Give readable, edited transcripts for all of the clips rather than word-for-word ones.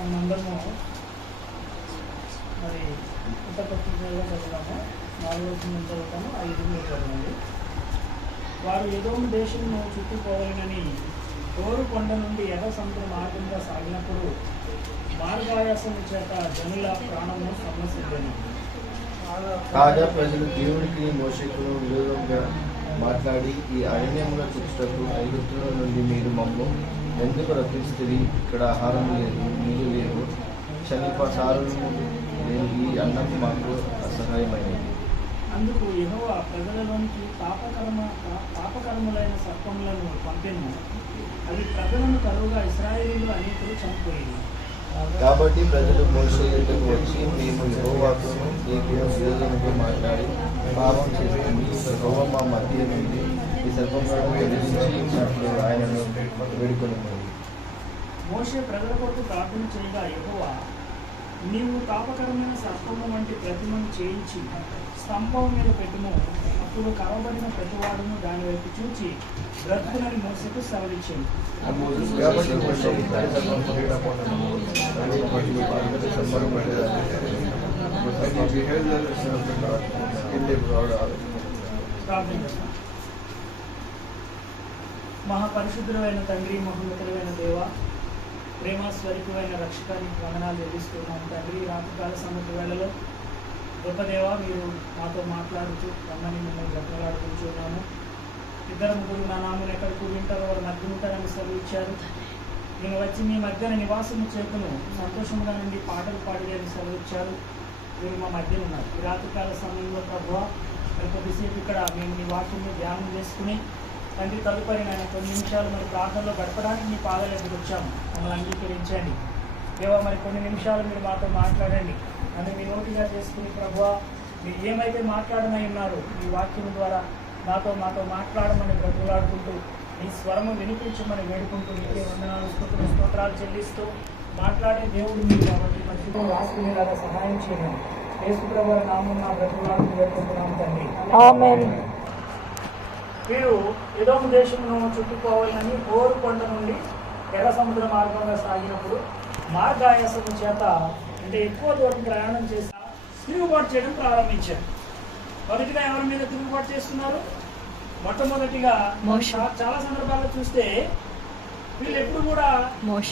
మనందరము మరి కృతజ్ఞతగా చదువుతాము. 4వ వచనం చదువుతాము, 5 చదవండి. వారు ఎదోము దేశంను చుట్టుకోవాలని తోరు కొండ నుండి ఎర్ర సముద్ర మార్గంగా సాగినప్పుడు మార్గాయాసం చేత జనుల ప్రాణము సమస్యని. కాగా ప్రజలు దేవుడికి మోషేకును విరోధంగా మాట్లాడి, ఈ అరణ్యముల చుట్టూ ఐగుప్తుల నుండి మీరు మమ్ము ఎందుకు రప్పిస్తుంది? ఇక్కడ ఆహారం లేదు, నీరు లేవు, చనిపసారులు లేని ఈ అన్నం మాకు అసహాయమైనది. అందుకు యెహోవా ప్రజలలోనికి పాపకర్ములైన సర్పములను పంపెను. అవి ప్రజలను కరువుగా ఇశ్రాయేలీయులు అనేకులు చనిపోయింది. కాబట్టి ప్రజలు మోషే యొద్దకు వచ్చి, మేము యెహోవాకును నీకును విరోధంగా మాట్లాడి పాపం చేస్తుంది. యెహోవా మా మధ్య నుండి ఈ సర్పములను తొలగించినట్లు ఆయనను వేడుకొనింది. మోషే ప్రజల కొరకు ప్రార్థన చేయగా యెహోవా, నీవు పాపకరమైన సర్పము వంటి ప్రతిమను చేయించి స్తంభం మీద పెట్టుము. అప్పుడు కరవబడిన ప్రతివాడును దాని వైపు చూచి బ్రతుకునని మోషేకు సెలవిచ్చింది. మహాపరిశుద్ధులైన తండ్రి, మహోన్నతులైన దేవ, ప్రేమస్వరూపుడైన రక్షకానికి వందనాలు చెల్లిస్తున్నాము తండ్రి. రాత్రికాల సమృద్ధి వేళలో గొప్ప దేవ, మీరు మాతో మాట్లాడుతూ రమ్మని మిమ్మల్ని బ్రతలాడుకుంటున్నాము. 2-3 నా నామమున ఎక్కడ కూడింటారో వారు మధ్య ఉంటారని సెలవిచ్చారు. నేను వచ్చి మీ మధ్యన నివాసము చేతును సంతోషంగా నుండి పాటలు పాడేదని సెలవిచ్చారు. మీరు మా మధ్య ఉన్నారు. ఈ రాత్రికాల సమయంలో ప్రభువా, మరి కొద్దిసేపు ఇక్కడ మేము మీ వాక్యాన్ని ధ్యానం చేసుకుని తండ్రి తదుపరి నేను కొన్ని నిమిషాలు మరి ప్రార్థనలో గడపడానికి మీ పాదాలు ఎదురు వచ్చాము. మమ్మల్ని అంగీకరించండి దేవా. మరి కొన్ని నిమిషాలు మీరు మాతో మాట్లాడండి. నన్ను మీ నోటిగా చేసుకుని ప్రభువా, మీరు ఏమైతే మాట్లాడమై ఉన్నారో మీ వాక్యం ద్వారా మాతో మాట్లాడమని బ్రతులాడుకుంటూ మీ స్వరము వినిపించమని వేడుకుంటూ మీకే వందనాలు, స్తుతులు, స్తోత్రాలు చెల్లిస్తూ మాట్లాడే దేవుడు మీరు కాబట్టి పరిశుద్ధం రాసుకునేలాగా సహాయం చేయండి. యేసు ప్రభువు నామమున బ్రతులాడుతూ వేడుకుంటున్నాము తండ్రి. ఆమేన్. వీరు ఎదోము దేశమును చుట్టుకోవాలని హోరు కొండ నుండి ఎర్ర సముద్ర మార్గంగా సాగినప్పుడు మార్గాయాసము చేత, అంటే ఎక్కువ దూరం ప్రయాణం చేసి తిరుగుబాటు చేయడం ప్రారంభించారు. మొదటిగా ఎవరి మీద తిరుగుబాటు చేస్తున్నారు? మొట్టమొదటిగా చాలా సందర్భాల్లో చూస్తే వీళ్ళు ఎప్పుడు కూడా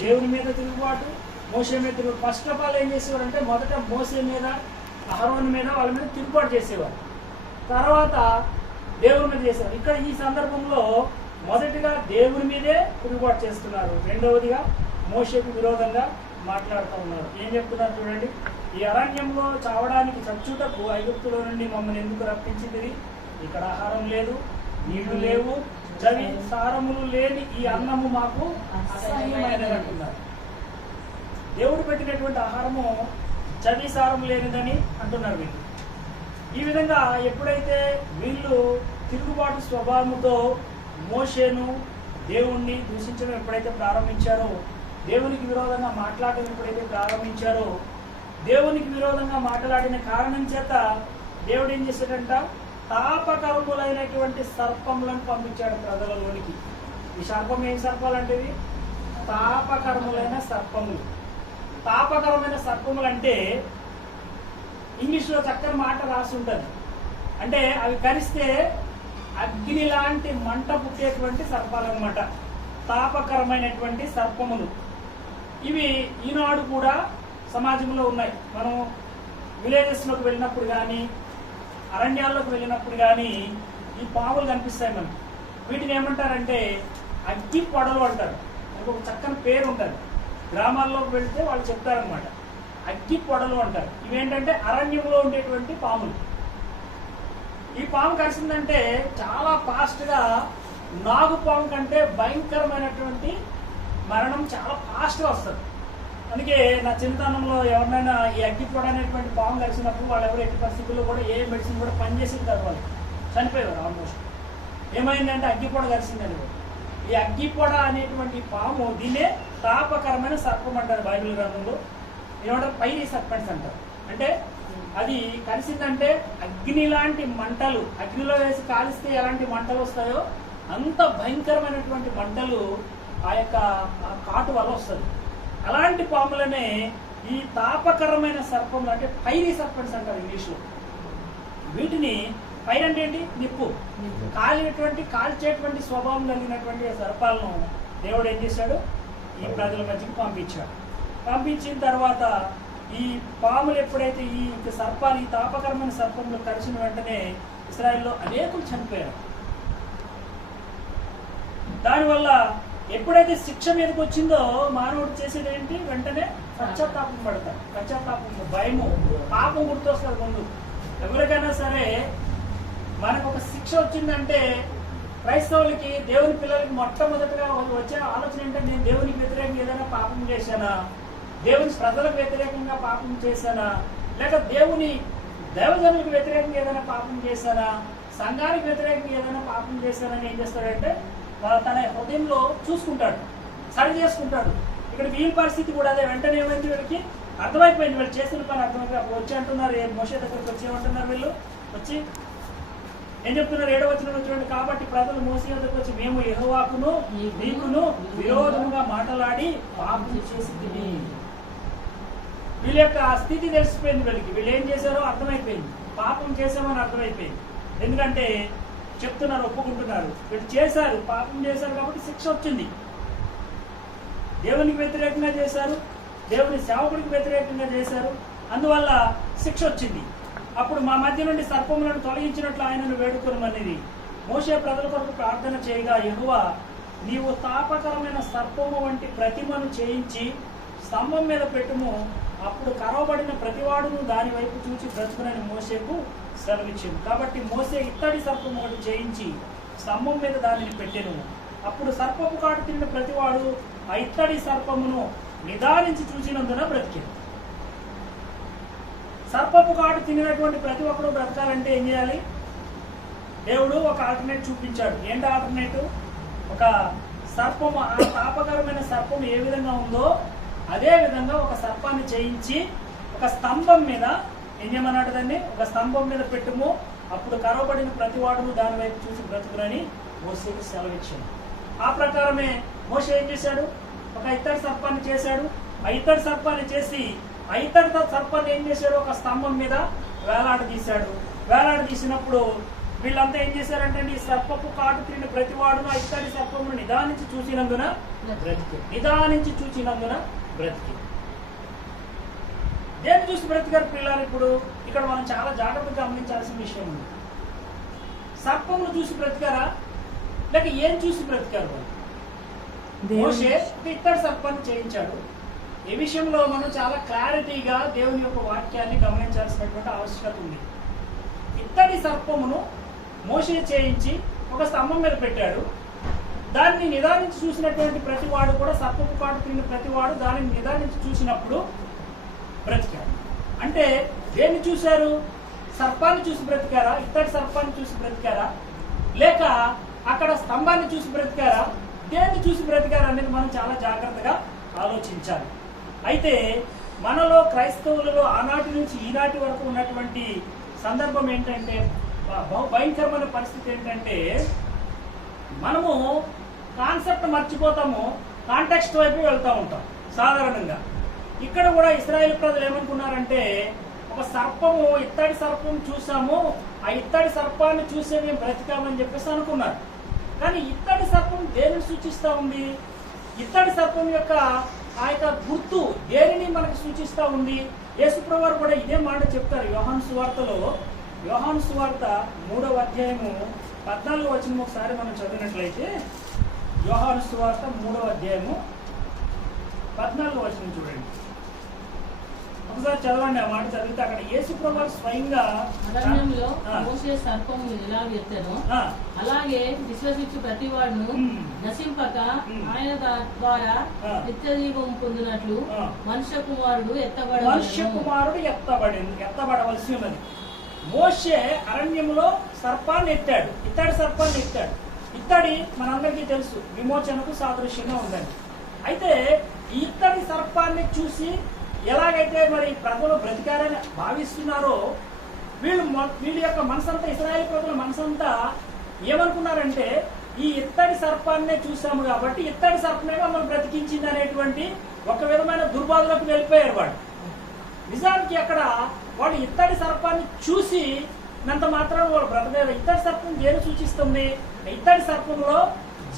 దేవుని మీద తిరుగుబాటు, మోషే మీద తిరుగుబాటు. ఫస్ట్ ఆఫ్ ఆల్ ఏం చేసేవారు అంటే మొదట మోషే మీద, అహరోను మీద, వాళ్ళ మీద తిరుగుబాటు చేసేవారు. తర్వాత దేవుని మీద చేశారు. ఇక్కడ ఈ సందర్భంలో మొదటిగా దేవుని మీదే తిరుగుబాటు చేస్తున్నారు. రెండవదిగా మోషేకు విరోధంగా మాట్లాడుతూ ఉన్నారు. ఏం చెప్తున్నారు చూడండి. ఈ అరణ్యంలో చావడానికి చచ్చుటకు ఐగుప్తులో నుండి మమ్మల్ని ఎందుకు రప్పించింది? ఇక్కడ ఆహారం లేదు, నీళ్లు లేవు, చవి సారములు లేని ఈ అన్నము మాకు అసహ్యమైనది అంటున్నారు. దేవుడు పెట్టినటువంటి ఆహారము చవి సారం లేనిదని అంటున్నారు వీళ్ళు. ఈ విధంగా ఎప్పుడైతే వీళ్ళు తిరుగుబాటు స్వభావంతో మోషేను, దేవుణ్ణి దూషించడం ఎప్పుడైతే ప్రారంభించారో, దేవునికి విరోధంగా మాట్లాడడం ఎప్పుడైతే ప్రారంభించారో, దేవునికి విరోధంగా మాట్లాడిన కారణం చేత దేవుడు ఏం చేశాడంట? తాపకర్ములైనటువంటి సర్పములను పంపించాడు ప్రజలలోనికి. ఈ సర్పం ఏం సర్పాలంటే తాపకర్ములైన సర్పములు. తాపకరమైన సర్పములు అంటే ఇంగ్లీష్లో చక్కని మాట రాసి ఉంటుంది. అంటే అవి కరిస్తే అగ్ని లాంటి మంట పుట్టేటువంటి సర్పాలు అన్నమాట. తాపకరమైనటువంటి సర్పములు ఇవి ఈనాడు కూడా సమాజంలో ఉన్నాయి. మనం విలేజెస్లోకి వెళ్ళినప్పుడు కానీ, అరణ్యాల్లోకి వెళ్ళినప్పుడు కానీ ఈ పాములు కనిపిస్తాయి మనకు. వీటిని ఏమంటారంటే అగ్గి పొడలు అంటారు. మనకు ఒక చక్కని పేరు ఉంటుంది. గ్రామాల్లోకి వెళ్తే వాళ్ళు చెప్తారనమాట, అగ్గి పొడలు అంటారు. ఇవేంటంటే అరణ్యంలో ఉండేటువంటి పాములు. ఈ పాము కరిసిందంటే చాలా ఫాస్ట్గా నాగుపాము కంటే భయంకరమైనటువంటి మరణం చాలా ఫాస్ట్గా వస్తుంది. అందుకే నా చిన్నతనంలో ఎవరినైనా ఈ అగ్గిపొడ అనేటువంటి పాము కలిసినప్పుడు వాళ్ళు ఎవరు ఎట్టి పరిస్థితుల్లో కూడా ఏ మెడిసిన్ కూడా పనిచేసింది కాదు, వాళ్ళు చనిపోయేవారు ఆల్మోస్ట్. ఏమైందంటే అగ్గిపొడ కలిసిందని. ఈ అగ్గిపొడ అనేటువంటి పాము దీన్నే తాపకరమైన సర్పం అంటారు బైబిల్ గ్రంథంలో. ఏమంటారు? పైరి సర్పెంట్స్ అంటారు. అంటే అది కలిసిందంటే అగ్ని లాంటి మంటలు, అగ్నిలో వేసి కాలిస్తే ఎలాంటి మంటలు వస్తాయో అంత భయంకరమైనటువంటి మంటలు ఆ యొక్క కాటు వల్ల వస్తుంది. అలాంటి పాములనే ఈ తాపకరమైన సర్పములు, అంటే ఫైరీ సర్పెంట్స్ అంటారు ఇంగ్లీష్లో. వీటిని ఫైర్ అంటే ఏంటి? నిప్పు, కాల్చేటువంటి స్వభావం కలిగినటువంటి సర్పాలను దేవుడు ఏం చేశాడు? ఈ ప్రజల మధ్యకి పంపించాడు. పంపించిన తర్వాత ఈ పాములు ఎప్పుడైతే ఈ సర్పాలు, ఈ తాపకరమైన సర్పములు కలిసిన వెంటనే ఇశ్రాయేల్లో అనేకులు చనిపోయారు. దానివల్ల ఎప్పుడైతే శిక్ష మీదకి వచ్చిందో మానవుడు చేసేది ఏంటి? వెంటనే పశ్చాత్తాపం పడతాడు. పశ్చాత్తాపం, భయము, పాపం గుర్తొస్తుంది ముందు. ఎవరికైనా సరే మనకు ఒక శిక్ష వచ్చిందంటే, క్రైస్తవులకి, దేవుని పిల్లలకి మొట్టమొదటిగా వచ్చే ఆలోచన ఏంటంటే, నేను దేవునికి వ్యతిరేకంగా ఏదైనా పాపం చేశానా, దేవుని ప్రజలకు వ్యతిరేకంగా పాపం చేశానా, లేక దైవజనులకు వ్యతిరేకంగా ఏదైనా పాపం చేశానా, సంఘానికి వ్యతిరేకంగా ఏదైనా పాపం చేశానని ఏం చేస్తాడంటే తన హృదయంలో చూసుకుంటాడు, సరి చేసుకుంటాడు. ఇక్కడ వీళ్ళ పరిస్థితి కూడా అదే. వెంటనే ఏమైంది? వీళ్ళకి అర్థమైపోయింది, వీళ్ళు చేసిన పని అర్థమైపోయి అప్పుడు వచ్చి అంటున్నారు, మోషే దగ్గరికి వచ్చి ఏమంటున్నారు? వీళ్ళు వచ్చి ఏం చెప్తున్నారు? 7వ వచనంలో చూడండి. కాబట్టి ప్రజలు మోషే దగ్గరికి వచ్చి, మేము యెహోవాకును నీకును విరోధముగా మాట్లాడి పాపం చేసింది. వీళ్ళ యొక్క స్థితి తెలిసిపోయింది. వీళ్ళు ఏం చేశారో అర్థమైపోయింది, పాపం చేశామని అర్థమైపోయింది. ఎందుకంటే చెప్తున్నారు, ఒప్పుకుంటున్నారు, వీళ్ళు చేశారు, పాపం చేశారు కాబట్టి శిక్ష వచ్చింది. దేవునికి వ్యతిరేకంగా చేశారు, దేవుని సేవకుడికి వ్యతిరేకంగా చేశారు, అందువల్ల శిక్ష వచ్చింది. అప్పుడు మా మధ్య నుండి సర్పములను తొలగించినట్లు ఆయనను వేడుకొనమనేది. మోషే ప్రజల కొరకు ప్రార్థన చేయగా, యెహోవా నీవు తాపకరమైన సర్పము వంటి ప్రతిమను చేయించి స్తంభం మీద పెట్టుము, అప్పుడు కరవబడిన ప్రతివాడును దాని వైపు చూచి బ్రతుకునని మోషేకు సెలవిచ్చింది. కాబట్టి మోషే ఇత్తడి సర్పము ఒకటి చేయించి స్తంభం మీద దానిని పెట్టెను. అప్పుడు సర్పపు కాటు తిన్న ప్రతివాడు ఆ ఇత్తడి సర్పమును నిదానించి చూసినందున బ్రతికింది. సర్పపు కాటు తినటువంటి ప్రతి ఒక్కరు బ్రతకాలంటే ఏం చేయాలి? దేవుడు ఒక ఆల్టర్నేట్ చూపించాడు. ఏంటి ఆల్టర్నేటివ్? ఒక సర్పము, ఆ తాపకరమైన సర్పం ఏ విధంగా ఉందో అదే విధంగా ఒక సర్పాన్ని చేయించి ఒక స్తంభం మీద ఏం చేయమన్నాడు? దాన్ని ఒక స్తంభం మీద పెట్టుము, అప్పుడు కరవబడిన ప్రతి వాడును దాని వైపు చూసి బ్రతుకునని మోషేకు సెలవిచ్చాడు. ఆ ప్రకారమే మోషే ఏం చేశాడు? ఒక ఇత్తడి సర్పాన్ని చేశాడు. ఆ ఇత్తడి సర్పాన్ని చేసి ఆ ఇత్తడి సర్పాన్ని ఏం చేశాడు? ఒక స్తంభం మీద వేలాడదీశాడు. వేలాడదీసినప్పుడు వీళ్ళంతా ఏం చేశారంటే, ఈ సర్పపు కాటు తిరిగిన ప్రతి వాడును ఆ ఇత్తడి సర్పమును నిదానించి చూసినందున బ్రతికి. దేన్ని చూసి బ్రతికారు పిల్లలు? ఇప్పుడు ఇక్కడ మనం చాలా జాగ్రత్తగా గమనించాల్సిన విషయం ఉంది. సర్పమును చూసి బ్రతికారా, లేక ఏం చూసి బ్రతికారు? మోషే ఒక ఇత్తడి సర్పాన్ని చేయించాడు. ఈ విషయంలో మనం చాలా క్లారిటీగా దేవుని యొక్క వాక్యాన్ని గమనించాల్సినటువంటి ఆవశ్యకత ఉంది. ఇత్తడి సర్పమును మోషే చేయించి ఒక స్తంభం మీద పెట్టాడు. దాన్ని నిదానించి చూసినటువంటి ప్రతివాడు కూడా, సర్పపు కాటు తిరిగిన ప్రతివాడు దానిని నిదానించి చూసినప్పుడు బ్రతికారు. అంటే దేన్ని చూశారు? సర్పాన్ని చూసి బ్రతికారా? ఇత్తడి సర్పాన్ని చూసి బ్రతికారా? లేక అక్కడ స్తంభాన్ని చూసి బ్రతికారా? దేన్ని చూసి బ్రతికారా అనేది మనం చాలా జాగ్రత్తగా ఆలోచించాలి. అయితే మనలో క్రైస్తవులలో ఆనాటి నుంచి ఈనాటి వరకు ఉన్నటువంటి సందర్భం ఏంటంటే, భయంకరమైన పరిస్థితి ఏంటంటే, మనము కాన్సెప్ట్ మర్చిపోతాము, కాంటెక్స్ట్ వైపు వెళ్తూ ఉంటాం సాధారణంగా. ఇక్కడ కూడా ఇశ్రాయేలు ప్రజలు ఏమనుకున్నారంటే, ఒక సర్పము, ఇత్తడి సర్పం చూసాము, ఆ ఇత్తడి సర్పాన్ని చూసే మేము బ్రతికామని చెప్పేసి అనుకున్నారు. కానీ ఇత్తడి సర్పం దేనిని సూచిస్తూ ఉంది? ఇత్తడి సర్పం యొక్క ఆ యొక్క గుర్తు దేనిని మనకు సూచిస్తూ ఉంది? యేసుప్రభువు వారు కూడా ఇదే మాట చెప్తారు. యోహాను సువార్తలో, యోహాను సువార్త 3వ అధ్యాయము 14వ వచనం ఒకసారి మనం చదివినట్లయితే, యోహాను సువార్త 3వ అధ్యాయము 14వ వచనం చూడండి. ఒకసారి చదవండి. ఆ మాట చదివితే అక్కడ యేసుప్రభువు వారు స్వయంగా మోషే సర్పము ఎలా ఎత్తెనో అలాగే విశ్వసించు ప్రతివాడును నశింపక ఆయన ద్వారా నిత్యజీవం పొందినట్లు మనుష్య కుమారుడు ఎత్తబడవలసి ఉన్నది. మోషే అరణ్యంలో సర్పాన్ని ఎత్తాడు, ఇత్తడి సర్పాన్ని ఎత్తాడు. ఇత్తడి మనందరికీ తెలుసు, విమోచనకు సాదృశ్యంగా ఉందండి. అయితే ఈ ఇత్తడి సర్పాన్ని చూసి ఎలాగైతే మరి ప్రజలు బ్రతికారని భావిస్తున్నారో, వీళ్ళ యొక్క మనసంతా, ఇశ్రాయేలు ప్రజల మనసంతా ఏమనుకున్నారంటే, ఈ ఇత్తడి సర్పాన్నే చూసాము కాబట్టి ఇత్తడి సర్పమే మనం బ్రతికించింది అనేటువంటి ఒక విధమైన దుర్బాధలోకి వెళ్ళిపోయారు వాడు. నిజానికి అక్కడ వాడు ఇత్తడి సర్పాన్ని చూసి నంత మాత్రం వాడు బ్రతకలేదు. ఇత్తడి సర్పం దేని సూచిస్తుంది? ఇత్తడి సర్పంలో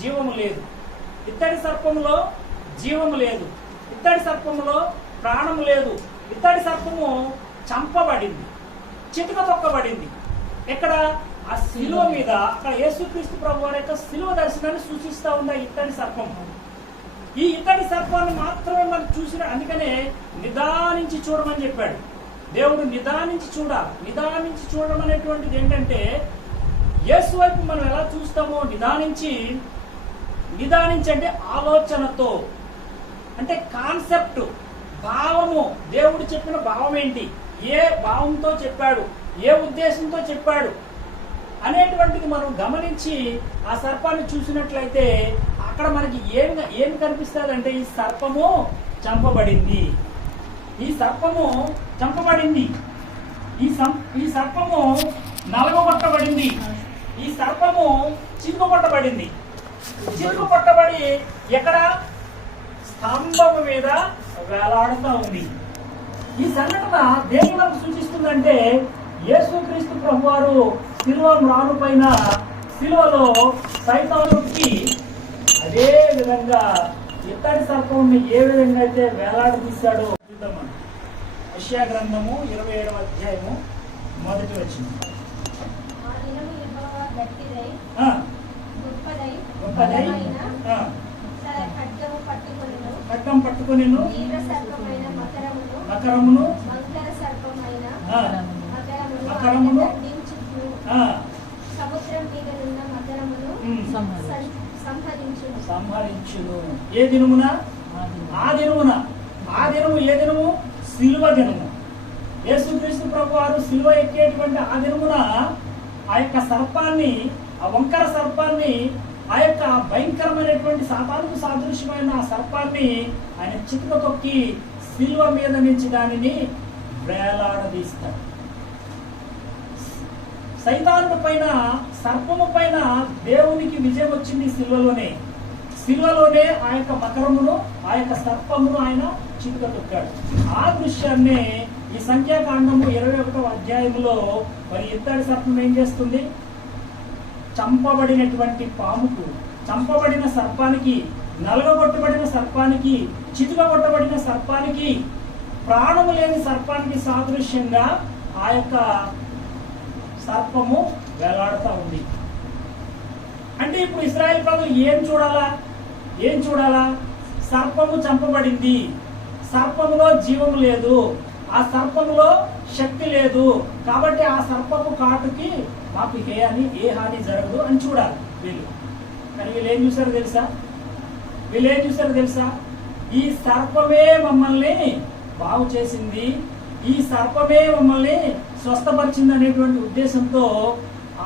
జీవము లేదు, ఇత్తడి సర్పంలో జీవము లేదు, ఇత్తడి సర్పంలో ప్రాణము లేదు. ఇత్తడి సర్పము చంపబడింది, చితక తొక్కబడింది. ఎక్కడ? ఆ శిలువ మీద. అక్కడ యేసుక్రీస్తు ప్రభు వారి యొక్క శిలువ దర్శనాన్ని సూచిస్తా ఉంది ఇత్తడి సర్పం. ఈ ఇత్తడి సర్పాన్ని మాత్రమే మనం చూసిన, అందుకనే నిదానించి చూడమని చెప్పాడు దేవుడు. నిదానించి చూడాలి. నిదానించి చూడడం అనేటువంటిది ఏంటంటే యేసు వైపు మనం ఎలా చూస్తామో నిదానించి అంటే ఆలోచనతో, అంటే కాన్సెప్ట్, భావము. దేవుడు చెప్పిన భావం ఏంటి, ఏ భావంతో చెప్పాడు, ఏ ఉద్దేశంతో చెప్పాడు అనేటువంటిది మనం గమనించి ఆ సర్పాన్ని చూసినట్లయితే అక్కడ మనకి ఏం కనిపిస్తుందంటే ఈ సర్పము చంపబడింది, ఈ సర్పము చంపబడింది, ఈ సర్పము నలగొట్టబడింది, ఈ సర్పము చిలుకగొట్టబడింది. చిలుకగొట్టబడి ఎక్కడ? స్తంభము మీద వేలాడుతూ ఉంది. ఈ సంఘటన దేని మనకు సూచిస్తుందంటే యేసుక్రీస్తు ప్రభువారు శిలువ మ్రాను పైన శిలువలో సైతానుకి అదే విధంగా ఇత్తడి సర్పంని ఏ విధంగా అయితే వేలాడదీశాడో చూద్దామని. యెషయా గ్రంథము 27వ అధ్యాయము 1వ వచనం. ఖడ్గం పట్టుకొనెను, మకరమును సంహరించును. ఏ దినమున? ఆ దినమున. ఆ దినము ఏ దినము? శిలువ దినము. యేసుక్రీస్తు ప్రభు వారు శిలువ ఎక్కేటువంటి ఆ దినమున ఆ యొక్క సర్పాన్ని, ఆ వంకర సర్పాన్ని, ఆ యొక్క భయంకరమైనటువంటి సాతానుకు సాదృశ్యమైన ఆ సర్పాన్ని ఆయన చితక తొక్కి శిలువ మీద నుంచి దానిని వేలాడదీస్తాడు. సైతాను పైన, సర్పము పైన దేవునికి విజయం వచ్చింది శిలువలోనే ఆ యొక్క మకరమును, ఆ యొక్క సర్పమును ఆయన చితక తొక్కాడు. ఆ దృశ్యాన్ని ఈ సంఖ్యాకాండము 21వ అధ్యాయంలో మరి ఇత్తడి సర్పం ఏం చేస్తుంది? చంపబడినటువంటి పాముకు, చంపబడిన సర్పానికి, నలగొట్టబడిన సర్పానికి, చితుకగొట్టబడిన సర్పానికి, ప్రాణము లేని సర్పానికి సాదృశ్యంగా ఆ యొక్క సర్పము వేలాడుతూ ఉంది. అంటే ఇప్పుడు ఇశ్రాయేల్ ప్రజలు ఏం చూడాలా? సర్పము చంపబడింది, సర్పములో జీవము లేదు, ఆ సర్పములో శక్తి లేదు, కాబట్టి ఆ సర్పపు కాటుకి మాకు ఏ హాని జరగదు అని చూడాలి వీళ్ళు. కానీ వీళ్ళు ఏం చూసారో తెలుసా? ఈ సర్పమే మమ్మల్ని బాగు చేసింది, ఈ సర్పమే మమ్మల్ని స్వస్థపరిచింది అనేటువంటి ఉద్దేశంతో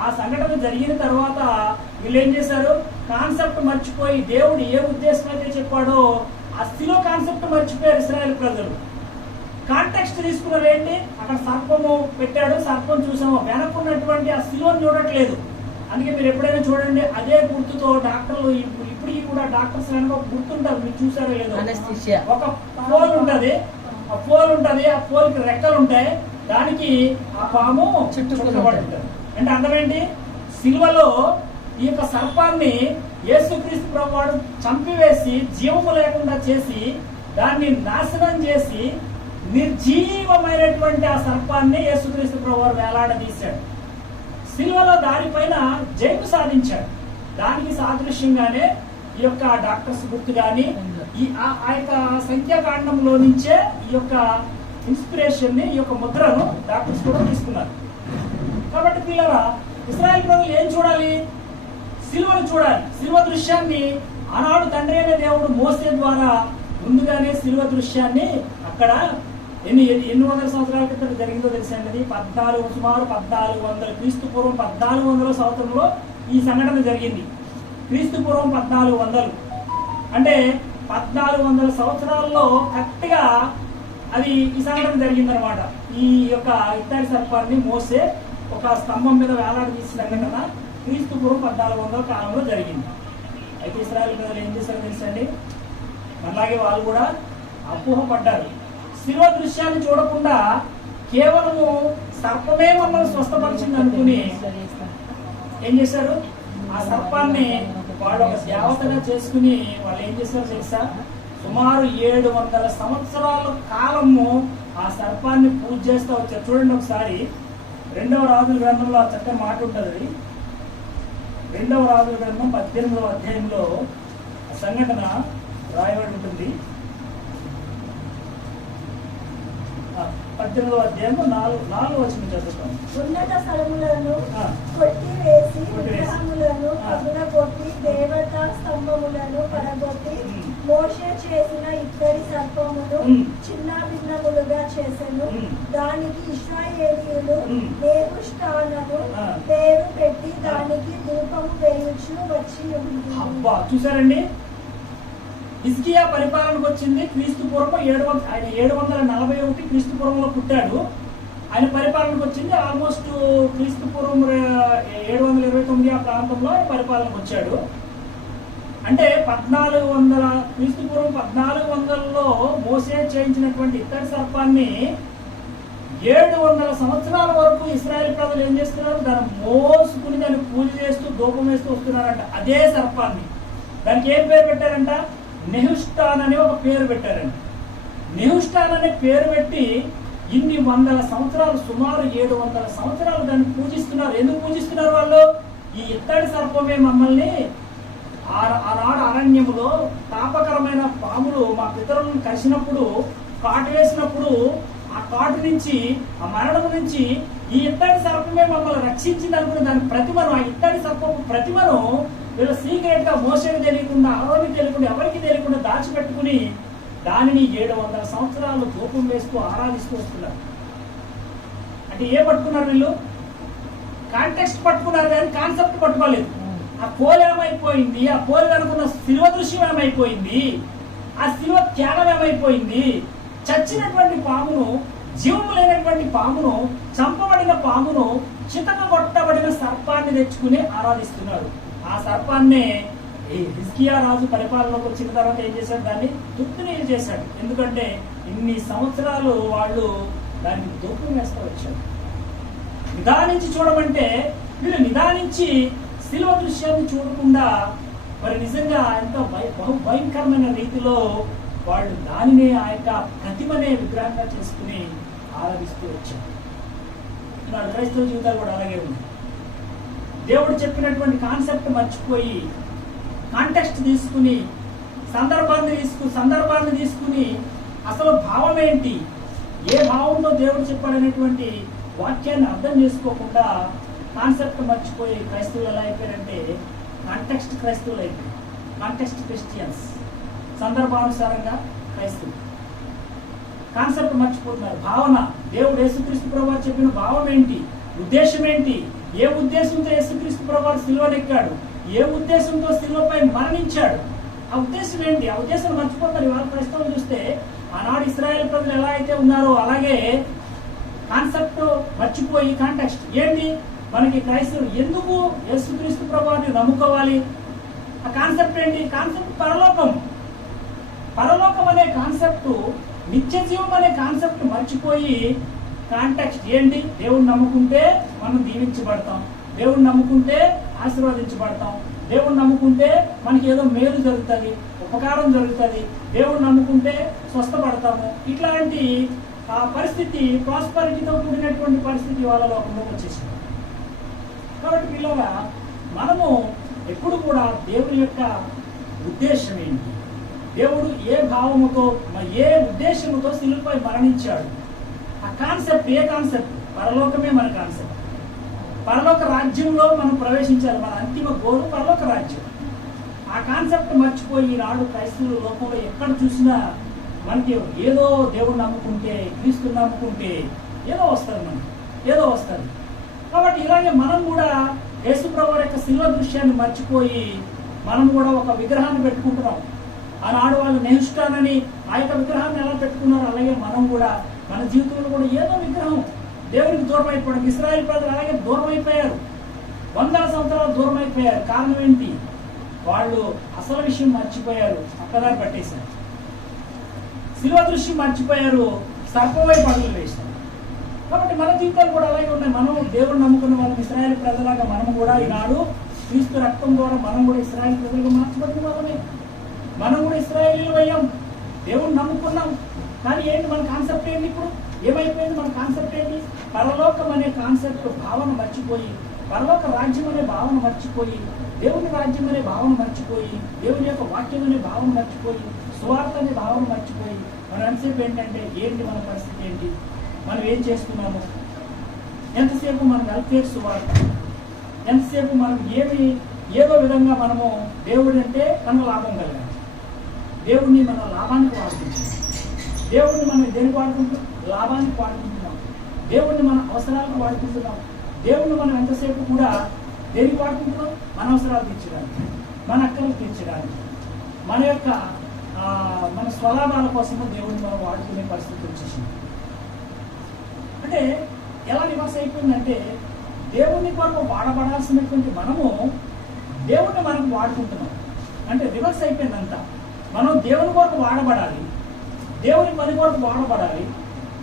ఆ సంఘటన జరిగిన తర్వాత వీళ్ళు ఏం చేశారు? కాన్సెప్ట్ మర్చిపోయి దేవుడు ఏ ఉద్దేశం అయితే చెప్పాడో ఆ శిలువ కాన్సెప్ట్ మర్చిపోయారు ఇశ్రాయేల్ ప్రజలు. కాంటెక్స్ట్ తీసుకున్నారు ఏంటి? అక్కడ సర్పము పెట్టాడు, సర్పం చూసాము, వెనక్కున్నటువంటి ఆ శిలువను చూడట్లేదు. అందుకే మీరు ఎప్పుడైనా చూడండి, అదే గుర్తుతో డాక్టర్లు ఇప్పటికీ కూడా డాక్టర్స్ వెనక ఒక గుర్తుంటారు, మీరు చూసారో లేదో, ఒక పోల్ ఉంటది, ఆ పోల్కి రెక్కలు ఉంటాయి, దానికి ఆ పాము చుట్టుపడి ఉంటుంది. అంటే అర్థమేంటి? శిలువలో ఈ యొక్క సర్పాన్ని యేసుక్రీస్తు ప్రభువాడు చంపివేసి జీవము లేకుండా చేసి దాన్ని నాశనం చేసి నిర్జీవమైనటువంటి ఆ సర్పాన్ని యేసుక్రీస్తు ప్రభువారు వేలాడదీశాడు. శిలువలో దానిపైన జయము సాధించాడు. దానికి సాదృశ్యంగానే ఈ యొక్క డాక్టర్స్ గుర్తు కానీ ఆ యొక్క సంఖ్యాకాండంలో నుంచే ఈ యొక్క ఇన్స్పిరేషన్ ని, ఈ యొక్క ముద్రను డాక్టర్స్ కూడా తీసుకున్నారు. కాబట్టి పిల్లరా, ఇశ్రాయేల్ ప్రజలు ఏం చూడాలి? శిలువను చూడాలి. శిలువ దృశ్యాన్ని ఆనాడు తండ్రి అయిన దేవుడు మోసే ద్వారా ముందుగానే శిలువ దృశ్యాన్ని అక్కడ ఎన్ని వందల సంవత్సరాల క్రితం జరిగిందో తెలిసింది. సుమారు 1400 క్రీస్తు పూర్వం 1400 సంవత్సరంలో ఈ సంఘటన జరిగింది. క్రీస్తు పూర్వం 1400 అంటే 1400 సంవత్సరాల్లో కరెక్ట్గా అది ఈ సంఘటన జరిగిందనమాట. ఈ యొక్క ఇత్తడి సర్పాన్ని మోసే ఒక స్తంభం మీద వేలాడదీసిన సంఘటన క్రీస్తు పూర్వం 1400 కాలంలో జరిగింది. అయితే ఇశ్రాయేల్ ప్రజలు ఏం చేశారో తెలుసండి? అలాగే వాళ్ళు కూడా అపోహపడ్డారు. శిలువ దృశ్యాన్ని చూడకుండా కేవలము సర్పమే మమ్మల్ని స్వస్థపరిచింది అనుకుని ఏం చేశారు? ఆ సర్పాన్ని వాళ్ళు ఒక దేవతగా చేసుకుని వాళ్ళు ఏం చేశారు తెలుసా? సుమారు 700 సంవత్సరాల కాలము ఆ సర్పాన్ని పూజ చేస్తూ వచ్చారు. చూడండి ఒకసారి 2వ రాజుల గ్రంథంలో ఆ చక్కని మాట ఉంటుంది. 2వ రాజుల గ్రంథం 18వ అధ్యాయంలో సంఘటన రాయబడి ఉంటుంది. 18వ అధ్యాయం 4వ వచనం చదువుతాం. ఉన్నత స్థలములను కొట్టివేసి విగ్రహములను పగులగొట్టి దేవతా స్తంభములను పడగొట్టి మోషే చేసిన ఇత్తడి సర్పమును చిన్న భిన్నములుగా చేసెను. దానికి ఇశ్రాయేలీయులు నెహుష్టానను పేరు పెట్టి దానికి ధూపము వేయుచు వచ్చి ఉంది. అబ్బా, చూసారండి, హిజ్కియా పరిపాలనకు వచ్చింది క్రీస్తు పూర్వం 741 క్రీస్తు పూర్వంలో పుట్టాడు. ఆయన పరిపాలనకు వచ్చింది ఆల్మోస్ట్ క్రీస్తు పూర్వం 729 ఆ ప్రాంతంలో ఆయన పరిపాలనకు వచ్చాడు. అంటే 1400 క్రీస్తు పూర్వం 1400లో మోసే చేయించినటువంటి ఇత్తడి సర్పాన్ని 700 సంవత్సరాల వరకు ఇశ్రాయేల్ ప్రజలు ఏం చేస్తున్నారు? దాన్ని మోసుకుని దాన్ని పూజ చేస్తూ ధూపం వేస్తూ వస్తున్నారంట. అదే సర్పాన్ని దానికి ఏం పేరు పెట్టారంట? నెహుష్టాన్ అనే ఒక పేరు పెట్టారండి. నెహుష్టాన్ అనే పేరు పెట్టి ఇన్ని వందల సంవత్సరాలు, సుమారు 700 సంవత్సరాలు దాన్ని పూజిస్తున్నారు. ఎందుకు పూజిస్తున్నారు వాళ్ళు? ఈ ఇత్తడి సర్పమే మమ్మల్ని ఆనాడు అరణ్యములో తాపకరమైన పాములు మా పితరులను కలిసినప్పుడు, కాటు వేసినప్పుడు, ఆ కాటు నుంచి, ఆ మరణం నుంచి ఈ ఇత్తడి సర్పమే మమ్మల్ని రక్షించింది అనుకుని దాని ప్రతిమను, ఆ ఇత్తడి సర్పపు ప్రతిమను వీళ్ళు సీక్రెట్ గా మోసేకి తెలియకుండా, ఆరోగ్యం తెలియకుండా, ఎవరికి తెలియకుండా దాచిపెట్టుకుని దానిని 700 సంవత్సరాలు ధూపం వేస్తూ ఆరాధిస్తూ వస్తున్నారు. అంటే ఏ పట్టుకున్నారు వీళ్ళు? కాంటెక్స్ట్ పట్టుకున్నారు కానీ కాన్సెప్ట్ పట్టుకోలేదు. ఆ పోలు ఏమైపోయింది? ఆ పోలు అనుకున్న శిలువ దృశ్యం ఏమైపోయింది? ఆ శిలువ త్యాగం ఏమైపోయింది? చచ్చినటువంటి పామును, జీవము లేనటువంటి పామును, చంపబడిన పామును, చితక కొట్టబడిన సర్పాన్ని తెచ్చుకుని ఆరాధిస్తున్నారు. ఆ సర్పాన్నే హిజ్కియా రాజు పరిపాలనలోకి వచ్చిన తర్వాత ఏం చేశాడు? దాన్ని తుత్తునీలు చేశాడు. ఎందుకంటే ఇన్ని సంవత్సరాలు వాళ్ళు దాన్ని ధూపం వేస్తూ వచ్చారు. నిదానించి చూడమంటే వీళ్ళు నిదానించి శిలువ దృశ్యాన్ని చూడకుండా మరి నిజంగా ఎంత భయంకరమైన రీతిలో వాళ్ళు దానినే ఆ యొక్క ప్రతిమనే విగ్రహంగా చేసుకుని ఆరాధిస్తూ వచ్చారు. ఇవాళ క్రైస్తవ జీవితాలు కూడా అలాగే ఉంది. దేవుడు చెప్పినటువంటి కాన్సెప్ట్ మర్చిపోయి కాంటెక్స్ట్ తీసుకుని సందర్భాన్ని తీసుకుని అసలు భావం ఏంటి, ఏ భావంతో దేవుడు చెప్పాడనేటువంటి వాక్యాన్ని అర్థం చేసుకోకుండా కాన్సెప్ట్ మర్చిపోయి క్రైస్తవులు ఎలా అయిపోయారంటే కాంటెక్స్ట్ క్రైస్తవులు అయిపోయారు. కాంటెక్స్ట్ క్రిస్టియన్స్, సందర్భానుసారంగా క్రైస్తవులు. కాన్సెప్ట్ మర్చిపోతున్నారు. భావన, దేవుడు యేసుక్రీస్తు ప్రభువు చెప్పిన భావం ఏంటి, ఉద్దేశం ఏంటి, ఏ ఉద్దేశంతో యేసుక్రీస్తు ప్రభువు సిలువనెక్కాడు, ఏ ఉద్దేశంతో సిలువపై మరణించాడు, ఆ ఉద్దేశం ఏంటి? ఆ ఉద్దేశం మర్చిపోతారు. ఇవాళ క్రైస్తవులు చూస్తే ఆనాడు ఇశ్రాయేల్ ప్రజలు ఎలా అయితే ఉన్నారో అలాగే కాన్సెప్ట్ మర్చిపోయి కాంటెక్స్ట్ ఏంటి, మనకి క్రైస్తవులు ఎందుకు యేసుక్రీస్తు ప్రభువుని నమ్ముకోవాలి? ఆ కాన్సెప్ట్ ఏంటి? కాన్సెప్ట్ పరలోకం. పరలోకం అనే కాన్సెప్ట్, నిత్య జీవం అనే కాన్సెప్ట్ మర్చిపోయి కాంటెక్స్ట్ ఏంటి? దేవుణ్ణి నమ్ముకుంటే మనం దీవించబడతాం, దేవుణ్ణి నమ్ముకుంటే ఆశీర్వదించబడతాం, దేవుణ్ణి నమ్ముకుంటే మనకి ఏదో మేలు జరుగుతుంది, ఉపకారం జరుగుతుంది, దేవుణ్ణి నమ్ముకుంటే స్వస్థపడతాము. ఇట్లాంటి ఆ పరిస్థితి, ప్రాస్పరిటీతో కూడినటువంటి పరిస్థితి వాళ్ళ లోకంలోకి వచ్చేసింది. కాబట్టి పిల్లగా మనము ఎప్పుడు కూడా దేవుని యొక్క ఉద్దేశం ఏంటి, దేవుడు ఏ భావముతో, ఏ ఉద్దేశముతో శిలువపై మరణించాడు, ఆ కాన్సెప్ట్, ఏ కాన్సెప్ట్? పరలోకమే మన కాన్సెప్ట్. పరలోక రాజ్యంలో మనం ప్రవేశించాలి. మన అంతిమ గోలు పరలోక రాజ్యం. ఆ కాన్సెప్ట్ మర్చిపోయి ఈనాడు క్రైస్తవుల లోకంలో ఎక్కడ చూసినా మనకి ఏదో దేవుడు నమ్ముకుంటే, క్రీస్తు నమ్ముకుంటే ఏదో వస్తుంది, మనకి ఏదో వస్తుంది. కాబట్టి ఇలాగే మనం కూడా యేసు ప్రభువు యొక్క శిలువ దృశ్యాన్ని మర్చిపోయి మనం కూడా ఒక విగ్రహాన్ని పెట్టుకుంటున్నాం. ఆనాడు వాళ్ళు నెహుష్టానని ఆ యొక్క విగ్రహాన్ని ఎలా పెట్టుకున్నారో అలాగే మనం కూడా మన జీవితంలో కూడా ఏదో విగ్రహం దేవునికి దూరం అయిపోవడం. ఇశ్రాయేల్ ప్రజలు అలాగే దూరం అయిపోయారు, 100 సంవత్సరాలు దూరం అయిపోయారు. కారణం ఏంటి? వాళ్ళు అసలు విషయం మర్చిపోయారు, పక్కదారి పట్టేశారు. శిలువ దృష్టి మర్చిపోయారు, సర్పం వైపు అడుగులు వేశారు. కాబట్టి మన జీవితాలు కూడా అలాగే ఉన్నాయి. మనం దేవుడు నమ్ముకున్న వాళ్ళం, ఇశ్రాయేల్ ప్రజలాగా మనం కూడా ఈనాడు క్రీస్తు రక్తం ద్వారా మనం కూడా ఇశ్రాయేల్ ప్రజలుగా మార్చబడిన వాళ్ళమే. మనం కూడా ఇశ్రాయేలీలు అయ్యాం, దేవుడు నమ్ముకున్నాం. కానీ ఏంటి మన కాన్సెప్ట్ ఏంటి? ఇప్పుడు ఏమైపోయింది మన కాన్సెప్ట్ ఏంటి? పరలోకం అనే కాన్సెప్ట్ భావన మర్చిపోయి, పరలోక రాజ్యం అనే భావన మర్చిపోయి, దేవుని రాజ్యం అనే భావన మర్చిపోయి, దేవుని యొక్క వాక్యం అనే భావన మర్చిపోయి, సువార్త అనే భావన మర్చిపోయి, మనం ఎంతసేపు ఏంటంటే ఏంటి మన పరిస్థితి ఏంటి, మనం ఏం చేస్తున్నాము, ఎంతసేపు మనం వెల్ఫేర్ సువార్త, ఎంతసేపు మనం ఏదో విధంగా మనము దేవుడు అంటే మన లాభం కలగాలి, దేవుడిని మన లాభానికి వాడుకుంటున్నాం, దేవుడిని మనం దేనికి వాడుకుంటున్నాం, లాభానికి వాడుకుంటున్నాం, దేవుడిని మన అవసరాలకు వాడుకుంటున్నాం, దేవుడిని మనం ఎంతసేపు కూడా దేనికి వాడుకుంటున్నాం, మన అవసరాలు తీర్చడానికి, మన అక్కలు తీర్చడానికి, మన యొక్క మన స్వలాభాల కోసము దేవుడిని మనం వాడుకునే పరిస్థితి వచ్చేసింది. అంటే ఎలా రివర్స్ అయిపోయిందంటే దేవుని కొరకు వాడబడాల్సినటువంటి మనము దేవుడిని మనకు వాడుకుంటున్నాం. అంటే రివర్స్ అయిపోయిందంతా. మనం దేవుని కొరకు వాడబడాలి, దేవుని పని కొరకు వాడబడాలి,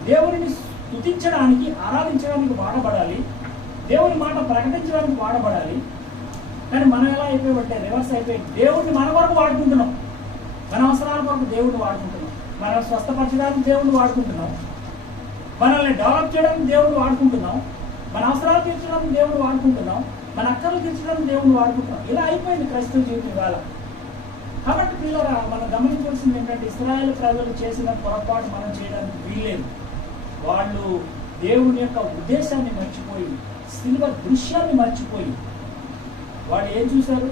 దేవుడిని స్తుతించడానికి ఆరాధించడానికి వాడబడాలి, దేవుని మాట ప్రకటించడానికి వాడబడాలి. కానీ మనం ఎలా అయిపోయామంటే రివర్స్ అయిపోయి దేవుడిని మన కొరకు వాడుకుంటున్నాం, మన అవసరాల కొరకు దేవుడిని వాడుకుంటున్నాం, మనం స్వస్థపరచడానికి దేవుడిని వాడుకుంటున్నాం, మనల్ని డెవలప్ చేయడానికి దేవుడిని వాడుకుంటున్నాం, మన అవసరాలు తీర్చడానికి దేవుడిని వాడుకుంటున్నాం, మన అక్కర్లు తీర్చడానికి దేవుడిని వాడుకుంటున్నాం. ఇలా అయిపోయింది క్రైస్తవ జీవితం ఇవాళ. కాబట్టి పిల్లరా మనం గమనించాల్సింది ఏంటంటే ఇశ్రాయేలు ప్రజలు చేసిన పొరపాటు మనం చేయడానికి వీల్లేదు. వాళ్ళు దేవుని యొక్క ఉద్దేశాన్ని మర్చిపోయి, శిలువ దృశ్యాన్ని మర్చిపోయి, వాళ్ళు ఏం చూశారు?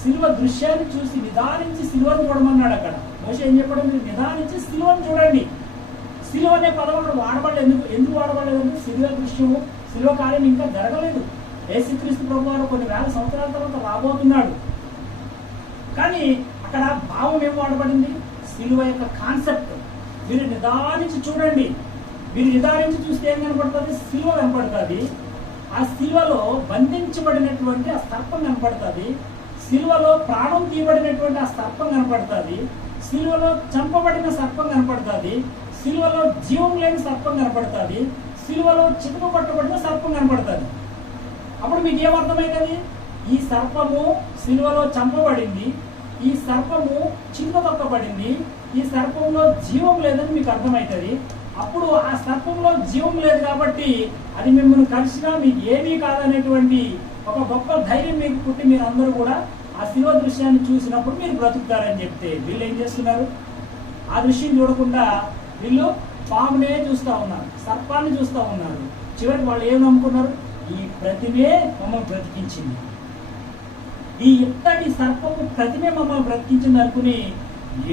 శిలువ దృశ్యాన్ని చూసి నిదానించి శిలువను చూడమన్నాడు. అక్కడ మోషే ఏం చెప్పడం? మీరు నిదానించి శిలువను చూడండి. శిలువ అనే పదం అక్కడ వాడబడలేదు. ఎందుకు వాడబడలేదంటే శిలువ దృశ్యము, శిలువ కార్యం ఇంకా జరగలేదు. యేసుక్రీస్తు ప్రభు వారు కొన్ని వేల సంవత్సరాల తర్వాత రాబోతున్నాడు. కానీ అక్కడ భావం ఏం వాడబడింది? శిలువ యొక్క కాన్సెప్ట్. మీరు నిదానించి చూడండి. మీరు నిదానించి చూస్తే ఏం కనపడుతుంది? శిలువ కనపడుతుంది. ఆ శిలువలో బంధించబడినటువంటి ఆ సర్పం కనపడుతుంది. శిలువలో ప్రాణం తీయబడినటువంటి ఆ సర్పం కనపడుతుంది. శిలువలో చంపబడిన సర్పం కనపడుతుంది. శిలువలో జీవం లేని సర్పం కనపడుతుంది. శిలువలో చితుకు పట్టబడిన సర్పం కనపడుతుంది. అప్పుడు మీకు ఏమర్థమైనది? ఈ సర్పము శిలువలో చంపబడింది, ఈ సర్పము చిన్నదొక్కబడింది, ఈ సర్పంలో జీవం లేదని మీకు అర్థమవుతుంది. అప్పుడు ఆ సర్పంలో జీవం లేదు కాబట్టి అది మిమ్మల్ని కలిసినా మీకు ఏమీ కాదనేటువంటి ఒక గొప్ప ధైర్యం మీకు పుట్టి మీరు అందరూ కూడా ఆ శిలువ దృశ్యాన్ని చూసినప్పుడు మీరు బ్రతుకుతారని చెప్తే వీళ్ళు ఏం చేస్తున్నారు? ఆ దృశ్యం చూడకుండా వీళ్ళు పామునే చూస్తూ ఉన్నారు, సర్పాన్ని చూస్తూ ఉన్నారు. చివరికి వాళ్ళు ఏం నమ్ముకున్నారు? ఈ ప్రతిమే మమ్మల్ని బ్రతికించింది, ఈ ఇత్తడి సర్పము ప్రతిమే మమ్మల్ని బ్రతికించింది అనుకుని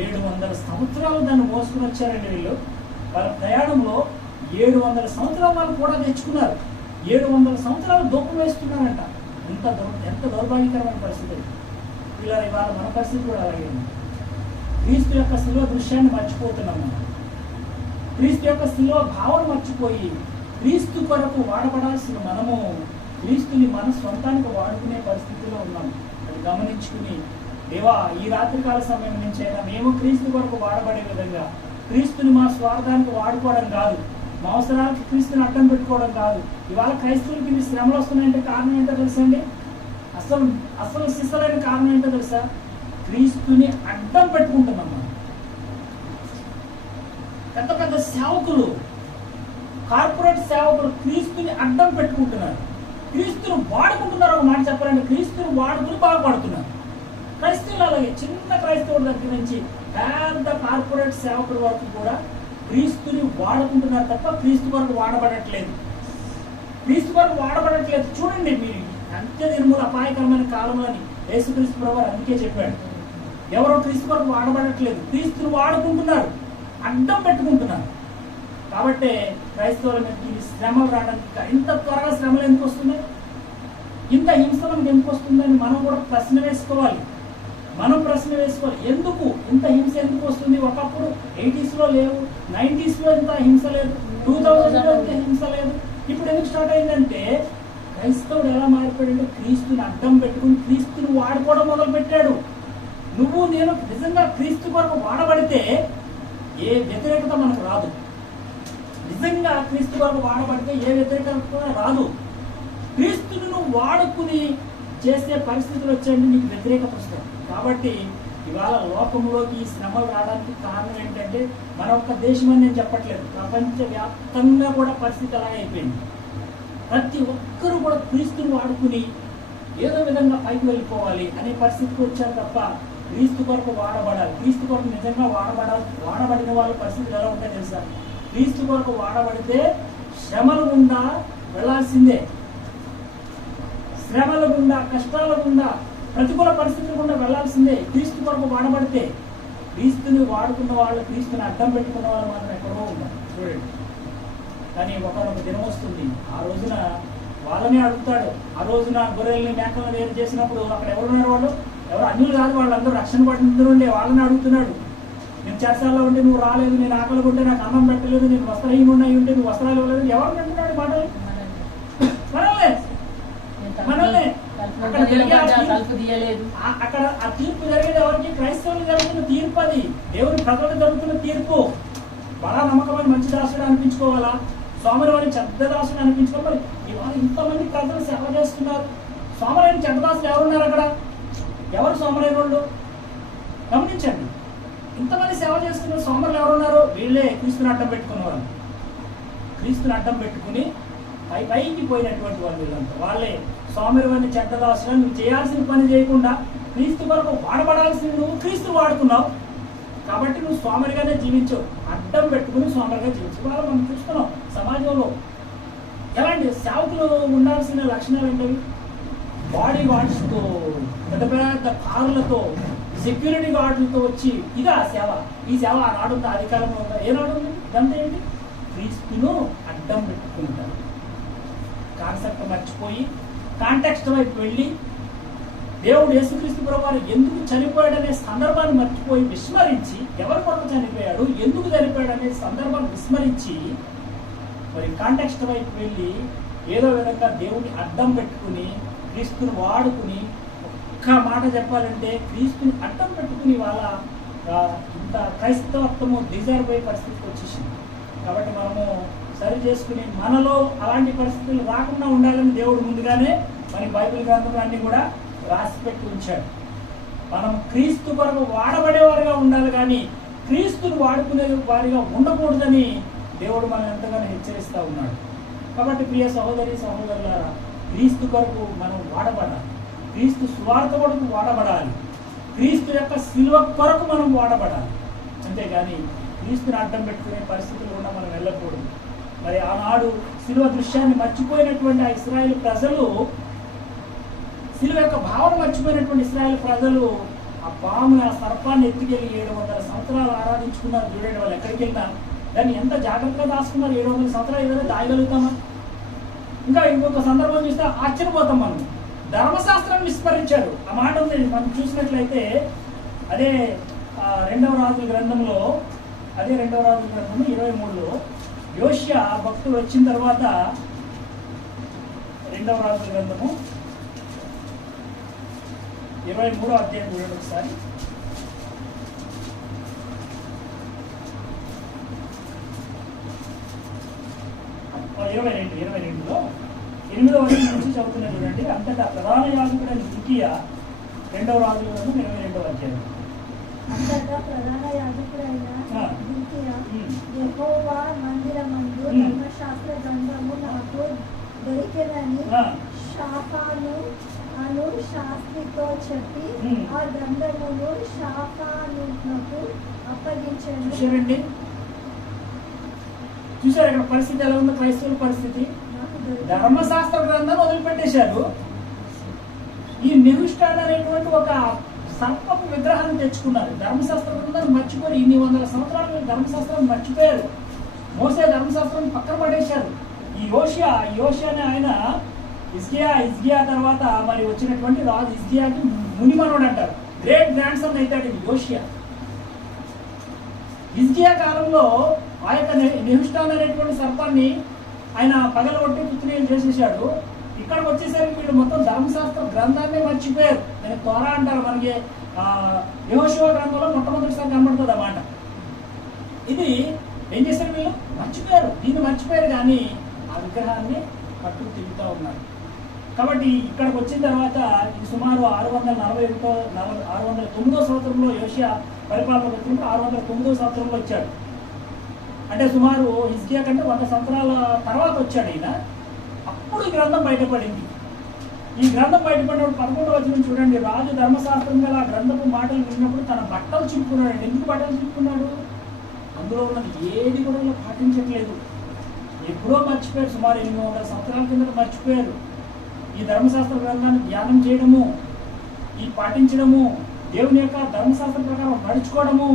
700 సంవత్సరాలు దాన్ని మోసుకుని వచ్చారండి వీళ్ళు. వాళ్ళ ప్రయాణంలో 700 సంవత్సరాలు వాళ్ళు కూడా తెచ్చుకున్నారు. 700 సంవత్సరాలు దూపం వేస్తున్నారంట. ఎంత దౌర్భాగ్యకరమైన పరిస్థితి. ఇలా ఇవాళ మన పరిస్థితి కూడా అలాగే ఉంది. క్రీస్తు యొక్క శిలువ దృశ్యాన్ని మర్చిపోతున్నాం మనం. క్రీస్తు యొక్క శిలువ భావన మర్చిపోయి క్రీస్తు కొరకు వాడబడాల్సిన మనము క్రీస్తుని మన స్వంతానికి వాడుకునే పరిస్థితిలో ఉన్నాం. అది గమనించుకుని దేవా ఈ రాత్రికాల సమయం నుంచి అయినా మేము క్రీస్తు కొరకు వాడబడే విధంగా, క్రీస్తుని మా స్వార్థానికి వాడుకోవడం కాదు, మా అవసరాలకు క్రీస్తుని అడ్డం పెట్టుకోవడం కాదు. ఇవాళ క్రైస్తవులకి ఇన్ని శ్రమలు వస్తున్నాయంటే కారణం ఏంటో తెలుసా అండి? అసలు సిసలైన కారణం ఏంటో తెలుసా? క్రీస్తుని అడ్డం పెట్టుకుంటున్నాం మనం. పెద్ద పెద్ద సేవకులు, కార్పొరేట్ సేవకులు క్రీస్తుని అడ్డం పెట్టుకుంటున్నారు, క్రీస్తుని వాడుకుంటున్నారు. ఒక మాట చెప్పాలంటే క్రీస్తుని వాడుకుని బాగుపడుతున్నారు. క్రైస్తవులు అలాగే, చిన్న క్రైస్తవుల దగ్గర నుంచి పెద్ద కార్పొరేట్ సేవకుల వరకు కూడా క్రీస్తుని వాడుకుంటున్నారు తప్ప క్రీస్తు వరకు వాడబడట్లేదు. క్రీస్తు వరకు వాడబడట్లేదు. చూడండి మీరు, అంత్య దినములు అపాయకరమైన కాలంలోని యేసుక్రీస్తు ప్రభువు అందుకే చెప్పాడు. ఎవరో క్రీస్తు వరకు వాడబడట్లేదు, క్రీస్తుని వాడుకుంటున్నారు, అడ్డం పెట్టుకుంటున్నారు. కాబట్టి క్రైస్తవుల మీదకి శ్రమలు రావడానికి ఇంత త్వరగా శ్రమలు ఎందుకు వస్తున్నాయి, ఇంత హింసలకు ఎందుకు వస్తుందని మనం కూడా ప్రశ్న వేసుకోవాలి. ఎందుకు ఇంత హింస ఎందుకు వస్తుంది? ఒకప్పుడు 80s లో లేవు, 90s లో ఇంత హింస లేదు, 2000 లో ఇంత హింస లేదు. ఇప్పుడు ఎందుకు స్టార్ట్ అయిందంటే క్రైస్తవుడు ఎలా మారిపోయాడంటే క్రీస్తుని అడ్డం పెట్టుకుని క్రీస్తుని వాడుకోవడం మొదలు పెట్టాడు. నువ్వు నేను నిజంగా క్రీస్తు కొరకు వాడబడితే ఏ వ్యతిరేకత మనకు రాదు. నిజంగా క్రీస్తు కొరకు వాడబడితే ఏ వ్యతిరేకత కూడా రాదు. క్రీస్తును నువ్వు వాడుకుని చేసే పరిస్థితులు వచ్చేయండి నీకు వ్యతిరేకత వస్తాయి. కాబట్టి ఇవాళ లోకంలోకి ఈ శ్రమలు రావడానికి కారణం ఏంటంటే మన ఒక్క దేశం అని నేను చెప్పట్లేదు, ప్రపంచవ్యాప్తంగా కూడా పరిస్థితి అలాగే అయిపోయింది. ప్రతి ఒక్కరూ కూడా క్రీస్తుని వాడుకుని ఏదో విధంగా పైకి వెళ్ళిపోవాలి అనే పరిస్థితికి వచ్చారు తప్ప క్రీస్తు కొరకు వాడబడాలి. క్రీస్తు కొరకు నిజంగా వాడబడిన వాళ్ళ పరిస్థితులు ఎలా ఉంటాయో తెలుసా? క్రీస్తు కొరకు వాడబడితే శ్రమల గుండా వెళ్లాల్సిందే. శ్రమల గుండా, కష్టాల గుండా, ప్రతికూల పరిస్థితుల గుండా వెళ్లాల్సిందే. క్రీస్తు కొరకు వాడబడితే క్రీస్తుని వాడుకున్న వాళ్ళు, క్రీస్తుని అడ్డం పెట్టుకున్న వాళ్ళు మాత్రం ఎక్కడో ఉన్నారు చూడండి. కానీ ఒకనొక దినం వస్తుంది, ఆ రోజున వాళ్ళనే అడుగుతాడు. ఆ రోజున గొర్రెల్ని మేకలను వేరు చేసినప్పుడు అక్కడ ఎవరున్నారు? వాళ్ళు ఎవరు అన్యులు కాదు, వాళ్ళందరూ రక్షణ పడిన ఉండే వాళ్ళని అడుగుతున్నాడు. నేను చెరసాల్లో ఉంటే నువ్వు రాలేదు, నేను ఆకలి ఉంటే నాకు అన్నం పెట్టలేదు, నేను వస్త్రహీనుడు అయి ఉంటే నువ్వు వస్త్రాలు ఇవ్వలేదు. ఎవరు అంటున్నాడు మాటలు? మనల్నే. అక్కడ ఆ తీర్పు జరిగేది ఎవరికి? క్రైస్తవులు జరుగుతున్న తీర్పు. అది దేవుని ప్రజలకు జరుగుతున్న తీర్పు. బలా నమ్మకమైన మంచి దాసుడు అనిపించుకోవాలా, సోమరవారి చెడ్డ దాసుడు అనిపించుకోవాలి. ఇవాళ ఇంతమంది ప్రజలు సేవ చేస్తున్నారు. సోమరైన చెడ్డ దాసులు ఎవరున్నారు అక్కడ? ఎవరు సోమరైన వాళ్ళు? గమనించండి. ఇంతమంది సేవ చేస్తున్న సోమరులు ఎవరున్నారు? వీళ్ళే క్రీస్తుని అడ్డం పెట్టుకున్న వాళ్ళు. క్రీస్తుని అడ్డం పెట్టుకుని పైకి పోయినటువంటి వాళ్ళు వీళ్ళంతా. వాళ్ళే సోమరివారిని చెడ్డ దాసులు. నువ్వు చేయాల్సిన పని చేయకుండా క్రీస్తు కొరకు వాడబడాల్సింది నువ్వు క్రీస్తు వాడుకున్నావు కాబట్టి నువ్వు సోమరిగానే జీవించవు. అడ్డం పెట్టుకుని సోమరిగా జీవించు. వాళ్ళు మనం చూస్తున్నాం సమాజంలో. ఎలాంటి సేవకులు ఉండాల్సిన లక్షణాలు ఏంటవి? బాడీ గార్డ్స్తో, పెద్ద పెద్ద కార్లతో, సెక్యూరిటీ గార్డులతో వచ్చి ఇదా సేవ. ఈ సేవ ఆనాడు ఉందా? అధికారంలో ఉందా? ఏనాడు ఉంది? ఇదంతా ఏంటి? క్రీస్తును అడ్డం పెట్టుకుంటారు. కాన్సెప్ట్ మర్చిపోయి కాంటెక్స్ట్ వైపు వెళ్ళి దేవుడు యేసుక్రీస్తు ప్రభువారు ఎందుకు చనిపోయాడనే సందర్భాన్ని మర్చిపోయి విస్మరించి, ఎవరి కొరకు చనిపోయాడు, ఎందుకు చనిపోయాడు అనే సందర్భాన్ని విస్మరించి మరి కాంటెక్స్ట్ వైపు వెళ్ళి ఏదో విధంగా దేవుడిని అడ్డం పెట్టుకుని క్రీస్తుని వాడుకుని, ఒక్క మాట చెప్పాలంటే క్రీస్తుని అడ్డం పెట్టుకుని వాళ్ళ ఇంత క్రైస్తవత్వము దిగజారిపోయే పరిస్థితికి వచ్చేసింది. కాబట్టి మనము సరి చేసుకుని మనలో అలాంటి పరిస్థితులు రాకుండా ఉండాలని దేవుడు ముందుగానే మరి బైబిల్ గ్రంథంలో అన్ని కూడా రాసిపెట్టి ఉంచాడు. మనం క్రీస్తు కొరకు వాడబడేవారిగా ఉండాలి కానీ క్రీస్తుని వాడుకునే వారిగా ఉండకూడదని దేవుడు మనం ఎంతగానో హెచ్చరిస్తూ ఉన్నాడు. కాబట్టి ప్రియ సహోదరి సహోదరులారా, క్రీస్తు కొరకు మనం వాడబడాలి. క్రీస్తు సువార్త కొరకు వాడబడాలి. క్రీస్తు యొక్క శిలువ కొరకు మనం వాడబడాలి. అంతేగాని క్రీస్తుని అడ్డం పెట్టుకునే పరిస్థితులు కూడా మనం వెళ్ళకూడదు. మరి ఆనాడు శిలువ దృశ్యాన్ని మర్చిపోయినటువంటి ఆ ఇశ్రాయేలు ప్రజలు, శిలువ యొక్క భావన మర్చిపోయినటువంటి ఇశ్రాయేలు ప్రజలు ఆ పాముని, ఆ సర్పాన్ని ఎత్తుకెళ్ళి 700 సంవత్సరాలు ఆరాధించుకున్నారు. చూడండి, వాళ్ళు ఎక్కడికి వెళ్ళినా దాన్ని ఎంత జాగ్రత్తగా దాచుకున్నారు. 700 సంవత్సరాలు ఏదైనా దాయగలుగుతామా? ఇంకా ఇంకొక సందర్భం చూస్తే ఆశ్చర్యపోతాం మనం. ధర్మశాస్త్రాన్ని విస్మరించారు. ఆ మాట ఉంది మనం చూసినట్లయితే, అదే 2వ రాజుల గ్రంథంలో 23లో యోషియా భక్తుడు వచ్చిన తర్వాత 2వ రాజుల గ్రంథము 23వ అధ్యాయం చూడండి ఒకసారి. ఇరవై రెండులో 8వ వచనం నుంచి చదువుతున్నా చూడండి. అంతటా ప్రధాన యాజకుడైన హిజ్కియా 2వ రాజుల గ్రంథం 22వ అధ్యాయం. అంతటా ప్రధాన యాజకుడైన హిజ్కియా, యెహోవా మందిరమందు ధర్మశాస్త్ర గ్రంథము నాకు దొరికెనని షాఫాను అను శాస్త్రితో చెప్పి ఆ గ్రంథమును షాఫానునకు అప్పగించాను. చూసారు ఇక్కడ పరిస్థితి ఎలా ఉందో? క్రైస్తవుల పరిస్థితి. ధర్మశాస్త్ర గ్రంథాన్ని వదిలిపెట్టేశారు. ఈ నెహుష్టాన్ అనేటువంటి ఒక సర్పపు విగ్రహాన్ని తెచ్చుకున్నారు. ధర్మశాస్త్ర గ్రంథాన్ని మర్చిపోయి ఇన్ని 100 సంవత్సరాలు ధర్మశాస్త్రాన్ని మర్చిపోయారు. మోసే ధర్మశాస్త్రాన్ని పక్కన పడేశారు. ఈ యోషియా ఆయన హిజ్కియా తర్వాత మరి వచ్చినటువంటి రాజు హిజ్కియాకి మునిమనుడు అంటారు. గ్రేట్ గ్రాండ్ సన్ అవుతాడు యోషియా. హిజ్కియా కాలంలో ఆ యొక్క నెహుష్టాన్ అనేటువంటి సర్పాన్ని ఆయన పగలగొట్టి పుత్రీలు చేసేసాడు. ఇక్కడికి వచ్చేసరికి వీళ్ళు మొత్తం ధర్మశాస్త్ర గ్రంథాన్ని మర్చిపోయారు. నేను త్వర అంటారు. మనకి యెహోషువ గ్రంథంలో మొట్టమొదటిసారి కనబడుతుంది అన్నమాట. ఇది ఏం చేశారు వీళ్ళు? మర్చిపోయారు, దీన్ని మర్చిపోయారు, కానీ ఆ విగ్రహాన్ని పట్టుకు తిరుగుతూ ఉన్నారు. కాబట్టి ఇక్కడికి వచ్చిన తర్వాత ఇది సుమారు 609వ సంవత్సరంలో యోషియా పరిపాలన వచ్చినప్పుడు 609వ సంవత్సరంలో వచ్చాడు. అంటే సుమారు హిజ్కియా కంటే 100 సంవత్సరాల తర్వాత వచ్చాడు ఈయన. అప్పుడు ఈ గ్రంథం బయటపడింది. ఈ గ్రంథం బయటపడినప్పుడు 11వ వచనం చూడండి. రాజు ధర్మశాస్త్రం గల ఆ గ్రంథపు మాటలు విన్నప్పుడు తన బట్టలు చింపుకున్నాడు. ఎందుకు బట్టలు చింపుకున్నాడు? అందులో ఉన్నది ఏది కూడా వీళ్ళు పాటించట్లేదు. ఎప్పుడో మర్చిపోయారు, సుమారు 800 సంవత్సరాల కింద మర్చిపోయారు. ఈ ధర్మశాస్త్ర గ్రంథాన్ని ధ్యానం చేయడము, ఈ పాటించడము, దేవుని యొక్క ధర్మశాస్త్రం ప్రకారం నడుచుకోవడము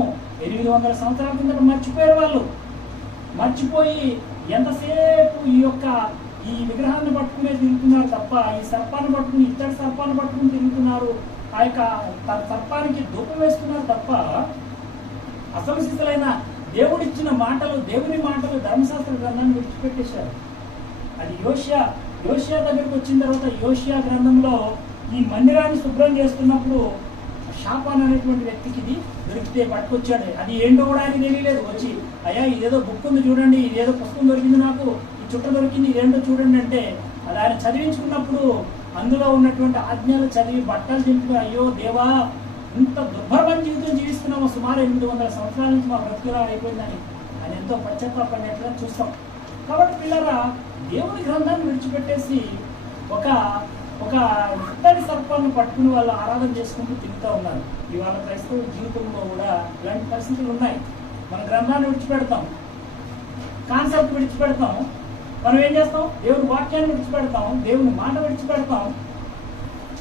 800 సంవత్సరాల కింద మర్చిపోయారు వాళ్ళు. మర్చిపోయి ఎంతసేపు ఈ విగ్రహాన్ని పట్టుకునే తిరుగుతున్నారు తప్ప, ఈ సర్పాన్ని పట్టుకుని ఇత్తడి సర్పాన్ని పట్టుకుని తిరుగుతున్నారు. ఆ యొక్క సర్పానికి ధూపం వేస్తున్నారు తప్ప అసంసిద్ధులైన దేవుడిచ్చిన మాటలు, దేవుని మాటలు, ధర్మశాస్త్ర గ్రంథాన్ని విడిచిపెట్టేశారు. అది యోషియా దగ్గరికి వచ్చిన తర్వాత యోషియా గ్రంథంలో ఈ మందిరాన్ని శుభ్రం చేస్తున్నప్పుడు షాపాన్ అనేటువంటి వ్యక్తికి ఇది దొరికితే పట్టుకొచ్చాడు. అది ఏంటో కూడా ఆయనకి తెలియలేదు. వచ్చి అయ్యా ఇదేదో బుక్ ఉంది చూడండి, ఇదేదో పుస్తకం దొరికింది, నాకు ఈ చుట్ట దొరికింది, ఇదేంటో చూడండి అంటే అది ఆయన చదివించుకున్నప్పుడు అందులో ఉన్నటువంటి ఆజ్ఞలు చదివి బట్టలు చింపి, అయ్యో దేవా ఇంత దుర్భరమైన జీవితం జీవిస్తున్నాము, సుమారు 800 సంవత్సరాల నుంచి మా బ్రతుకులా అయిపోయిందని ఆయన ఎంతో పశ్చాత్తాపడినట్లుగా చూస్తాం. కాబట్టి పిల్లరా, దేవుని గ్రంథాన్ని విడిచిపెట్టేసి ఒక ఇత్తడి సర్పాన్ని పట్టుకుని వాళ్ళు ఆరాధన చేసుకుంటూ తిరుగుతూ ఉన్నారు. ఇవాళ క్రైస్తవ జీవితంలో కూడా ఇలాంటి పరిస్థితులు ఉన్నాయి. మన గ్రంథాన్ని విడిచిపెడతాం, కాన్సెప్ట్ విడిచిపెడతాం, మనం ఏం చేస్తాం? దేవుని వాక్యాన్ని విడిచిపెడతాం, దేవుని మాట విడిచిపెడతాం.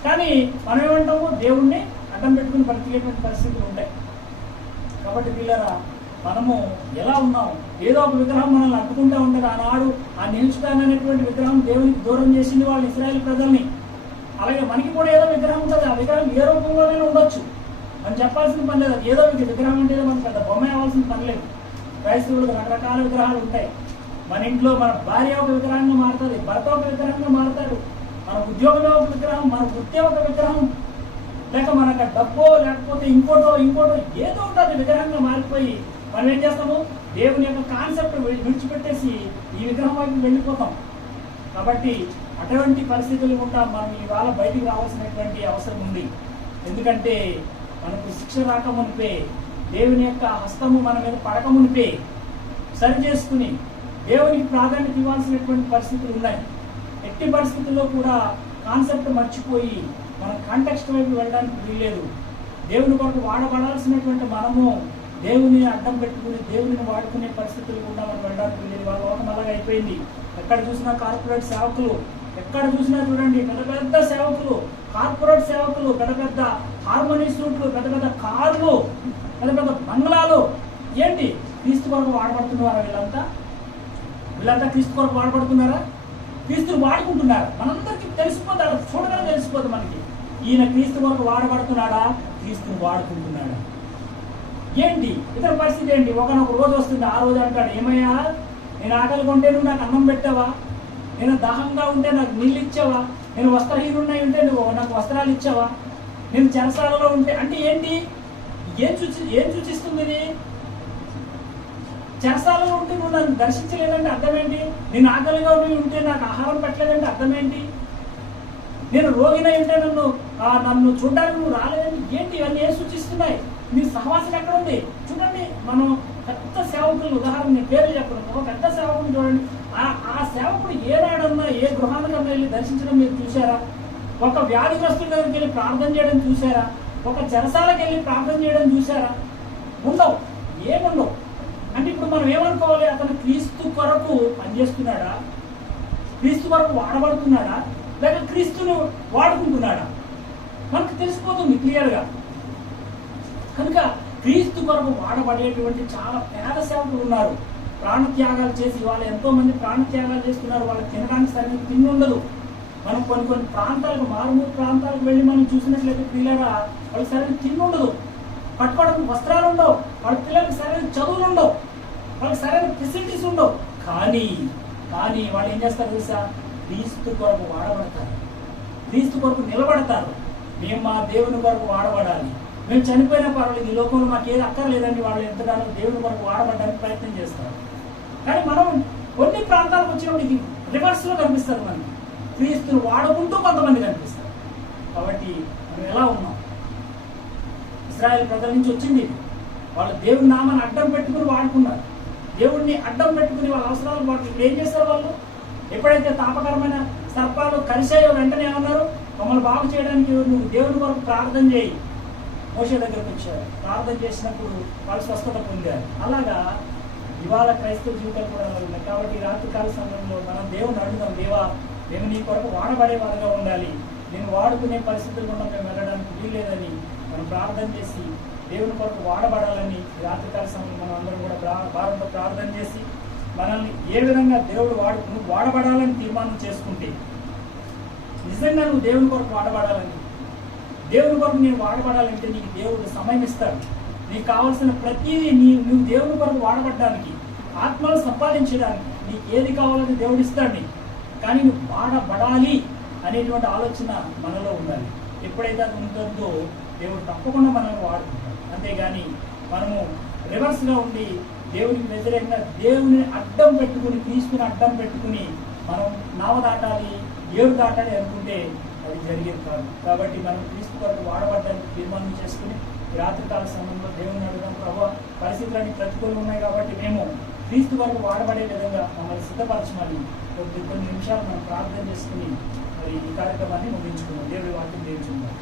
కానీ మనం ఏమంటాము? దేవుణ్ణి అడ్డం పెట్టుకుని బ్రతికేటువంటి పరిస్థితులు ఉంటాయి. కాబట్టి పిల్లరా, మనము ఎలా ఉన్నాం? ఏదో ఒక విగ్రహం మనల్ని అడ్డుకుంటూ ఉంటుంది. ఆనాడు ఆ నిల్చుటాన్ అనేటువంటి విగ్రహం దేవునికి దూరం చేసింది వాళ్ళు ఇశ్రాయేలు ప్రజల్ని. అలాగే మనకి కూడా ఏదో విగ్రహం ఉంటుంది. ఆ విగ్రహం ఏ రూపంలోనే ఉండొచ్చు, మనం చెప్పాల్సిన పని లేదు. ఏదో విగ్రహం అంటే మనకు పెద్ద బొమ్మ అవ్వాల్సిన పని లేదు. క్రైస్తవులకు రకరకాల విగ్రహాలు ఉంటాయి. మన ఇంట్లో మన భార్య ఒక విగ్రహంగా మారుతుంది, భర్త ఒక విగ్రహంగా మారుతాడు, మన ఉద్యోగంలో ఒక విగ్రహం, మన వృత్తి ఒక విగ్రహం, లేక మనకు డబ్బో లేకపోతే ఇంకోటో ఏదో ఉంటుంది విగ్రహంగా మారిపోయి మనం ఏం చేస్తాము? దేవుని యొక్క కాన్సెప్ట్ విడిచిపెట్టేసి ఈ విగ్రహం వైపు వెళ్ళిపోతాం. కాబట్టి అటువంటి పరిస్థితులు కూడా మనం ఇవాళ బయటికి రావాల్సినటువంటి అవసరం ఉంది. ఎందుకంటే మనకు శిక్ష రాకమునిపే, దేవుని యొక్క హస్తము మన మీద పడకమునిపే సరి చేసుకుని దేవునికి ప్రాధాన్యత ఇవ్వాల్సినటువంటి పరిస్థితులు ఉన్నాయి. ఎట్టి పరిస్థితుల్లో కూడా కాన్సెప్ట్ మర్చిపోయి మనం కాంటెక్స్ట్ వైపు వెళ్ళడానికి వీల్లేదు. దేవుని కొరకు వాడబడాల్సినటువంటి మనము దేవుని అడ్డం పెట్టుకుని దేవుని వాడుకునే పరిస్థితులు కూడా మనం వెళ్ళడానికి వీల్లేదు. వాళ్ళ లోకం అలాగే అయిపోయింది. ఎక్కడ చూసినా కార్పొరేట్ సేవకులు, ఎక్కడ చూసినా చూడండి పెద్ద సేవకులు, కార్పొరేట్ సేవకులు, పెద్ద హార్మోనీ సూట్లు, పెద్ద కార్లు, పెద్ద బంగ్లాలు. ఏంటి? క్రీస్తు కొరకు వాడబడుతున్నారా వీళ్ళంతా క్రీస్తు కొరకు వాడబడుతున్నారా? క్రీస్తుని వాడుకుంటున్నారా? మనందరికీ తెలిసిపోతాడు, చూడగానే తెలిసిపోతుంది మనకి. ఈయన క్రీస్తు కొరకు వాడబడుతున్నాడా, క్రీస్తుని వాడుకుంటున్నాడా? ఏంటి ఇతర పరిస్థితి ఏంటి? ఒకనొక రోజు వస్తుంది, ఆ రోజు అంటాడు, ఏమయ్యా నేను ఆకలి కొంటే నువ్వు నాకు అన్నం పెట్టావా? నేను దాహంగా ఉంటే నాకు నీళ్ళు ఇచ్చావా? నేను వస్త్రహీనున్నై ఉంటే నువ్వు నాకు వస్త్రాలు ఇచ్చావా? నేను చెరసాలలో ఉంటే అంటే ఏంటి? ఏం సూచిస్తుంది ఇది? చెరసాలలో ఉంటే నువ్వు నన్ను దర్శించలేదంటే అర్థం ఏంటి? నేను ఆకలిగా ఉంటే నాకు ఆహారం పెట్టలేదంటే అర్థం ఏంటి? నేను రోగినై ఉంటే నన్ను చూడడానికి నువ్వు రాలేదంటే ఏంటి? ఇవన్నీ ఏం సూచిస్తున్నాయి? మీ సహవాసం ఎక్కడ ఉంది? చూడండి, మనం పెద్ద సేవకులు, ఉదాహరణ పేర్లు చెప్పడం, ఒక పెద్ద సేవకుని చూడండి. ఆ సేవకుడు ఏనాడన్నా ఏ గృహానికన్నా వెళ్ళి దర్శించడం మీరు చూసారా? ఒక వ్యాధిగ్రస్తుల దగ్గరికి వెళ్ళి ప్రార్థన చేయడం చూసారా? ఒక చెరసాలకు వెళ్ళి ప్రార్థన చేయడం చూసారా? ఉండవు, ఏముండవు. అంటే ఇప్పుడు మనం ఏమనుకోవాలి? అతను క్రీస్తు కొరకు పనిచేస్తున్నాడా, క్రీస్తు కొరకు వాడబడుతున్నాడా, లేక క్రీస్తును వాడుకుంటున్నాడా? మనకు తెలిసిపోతుంది క్లియర్గా. కనుక క్రీస్తు కొరకు వాడబడేటువంటి చాలా పేద సేవకులు ఉన్నారు. ప్రాణత్యాగాలు చేసి వాళ్ళు ఎంతో మంది ప్రాణత్యాగాలు చేస్తున్నారు. వాళ్ళకి తినడానికి సరైన తిండి ఉండదు. మనం కొన్ని ప్రాంతాలకు, మారుమూల ప్రాంతాలకు వెళ్ళి మనం చూసినట్లయితే పిల్లగా వాళ్ళకి సరైన తిండి ఉండదు, కట్టుకోవడానికి వస్త్రాలు ఉండవు, వాళ్ళ పిల్లలకి సరైన చదువులు ఉండవు, వాళ్ళకి సరైన ఫెసిలిటీస్ ఉండవు. కానీ వాళ్ళు ఏం చేస్తారు తెలుసా? క్రీస్తు కొరకు వాడబడతారు, క్రీస్తు కొరకు నిలబడతారు. మేము మా దేవుని కొరకు వాడబడాలి, మేము చనిపోయినా పర్వాలేదు, ఈ లోకంలో మాకు ఏది అక్కర్లేదండి, వాళ్ళు ఎంతగానో దేవుని కొరకు వాడబడడానికి ప్రయత్నం చేస్తారు. కానీ మనం కొన్ని ప్రాంతాలకు వచ్చినప్పుడు ఇది రివర్స్లో కనిపిస్తారు. మనకి క్రీస్తుని వాడుకుంటూ కొంతమంది కనిపిస్తారు. కాబట్టి మనం ఎలా ఉన్నాం? ఇశ్రాయేల్ ప్రజల నుంచి వచ్చింది ఇది. వాళ్ళు దేవుని నామాన్ని అడ్డం పెట్టుకుని వాడుకున్నారు. దేవుడిని అడ్డం పెట్టుకుని వాళ్ళ అవసరాలకు వాడు ఇప్పుడు ఏం చేస్తారు? వాళ్ళు ఎప్పుడైతే తాపకరమైన సర్పాలు కలిసాయో వెంటనే ఏమన్నారు? మమ్మల్ని బాగు చేయడానికి నువ్వు దేవుని కొరకు ప్రార్థన చేయి. మోషే దగ్గరకు వచ్చారు. ప్రార్థన చేసినప్పుడు వాళ్ళు స్వస్థత పొందారు. అలాగా ఇవాళ క్రైస్తవ జీవితాలు కూడా అలా ఉన్నాయి. కాబట్టి రాత్రికాల సమయంలో మనం దేవుని అడుగుదాం, దేవా మేము నీ కొరకు వాడబడే వాళ్ళగా ఉండాలి, నేను వాడుకునే పరిస్థితులు కూడా మేము వెళ్ళడానికి వీల్లేదని మనం ప్రార్థన చేసి దేవుని కొరకు వాడబడాలని రాత్రికాల సమయంలో మనం అందరం కూడా భారంతో ప్రార్థన చేసి మనల్ని ఏ విధంగా దేవుడు నువ్వు వాడబడాలని తీర్మానం చేసుకుంటే, నిజంగా నువ్వు దేవుని కొరకు వాడబడాలని, దేవుని కొరకు నేను వాడబడాలంటే నీకు దేవుడు సమయం ఇస్తాడు. నీకు కావాల్సిన ప్రతిదీ నువ్వు దేవుని కొరకు వాడబడడానికి, ఆత్మను సంపాదించడానికి నీకు ఏది కావాలని దేవుడు ఇస్తాడు నీకు. కానీ నువ్వు వాడబడాలి అనేటువంటి ఆలోచన మనలో ఉండాలి. ఎప్పుడైతే అది ఉంటుందో దేవుడు తప్పకుండా మనల్ని వాడుకుంటాడు. అంతేగాని మనము రివర్స్గా ఉండి దేవునికి వ్యతిరేకంగా దేవుని అడ్డం పెట్టుకుని, క్రీస్తుని అడ్డం పెట్టుకుని మనం నావ దాటాలి, ఏడు దాటాలి అనుకుంటే అది జరిగేది కాదు. కాబట్టి మనం క్రీస్తు కొరకు వాడబడ్డానికి తీర్మానం చేసుకుని రాత్రికాల సమయంలో దేవుని అడగడం, ప్రభావ పరిస్థితులన్నీ ప్రతికూలంగా ఉన్నాయి కాబట్టి మేము క్రీస్తు కొరకు వాడబడే విధంగా మమ్మల్ని సిద్ధపరచమని కొన్ని నిమిషాలు మనం ప్రార్థన చేసుకుని మరి ఈ కార్యక్రమాన్ని ముగించుకున్నాం. దేవుడి వాక్యం దేవుచున్నాం.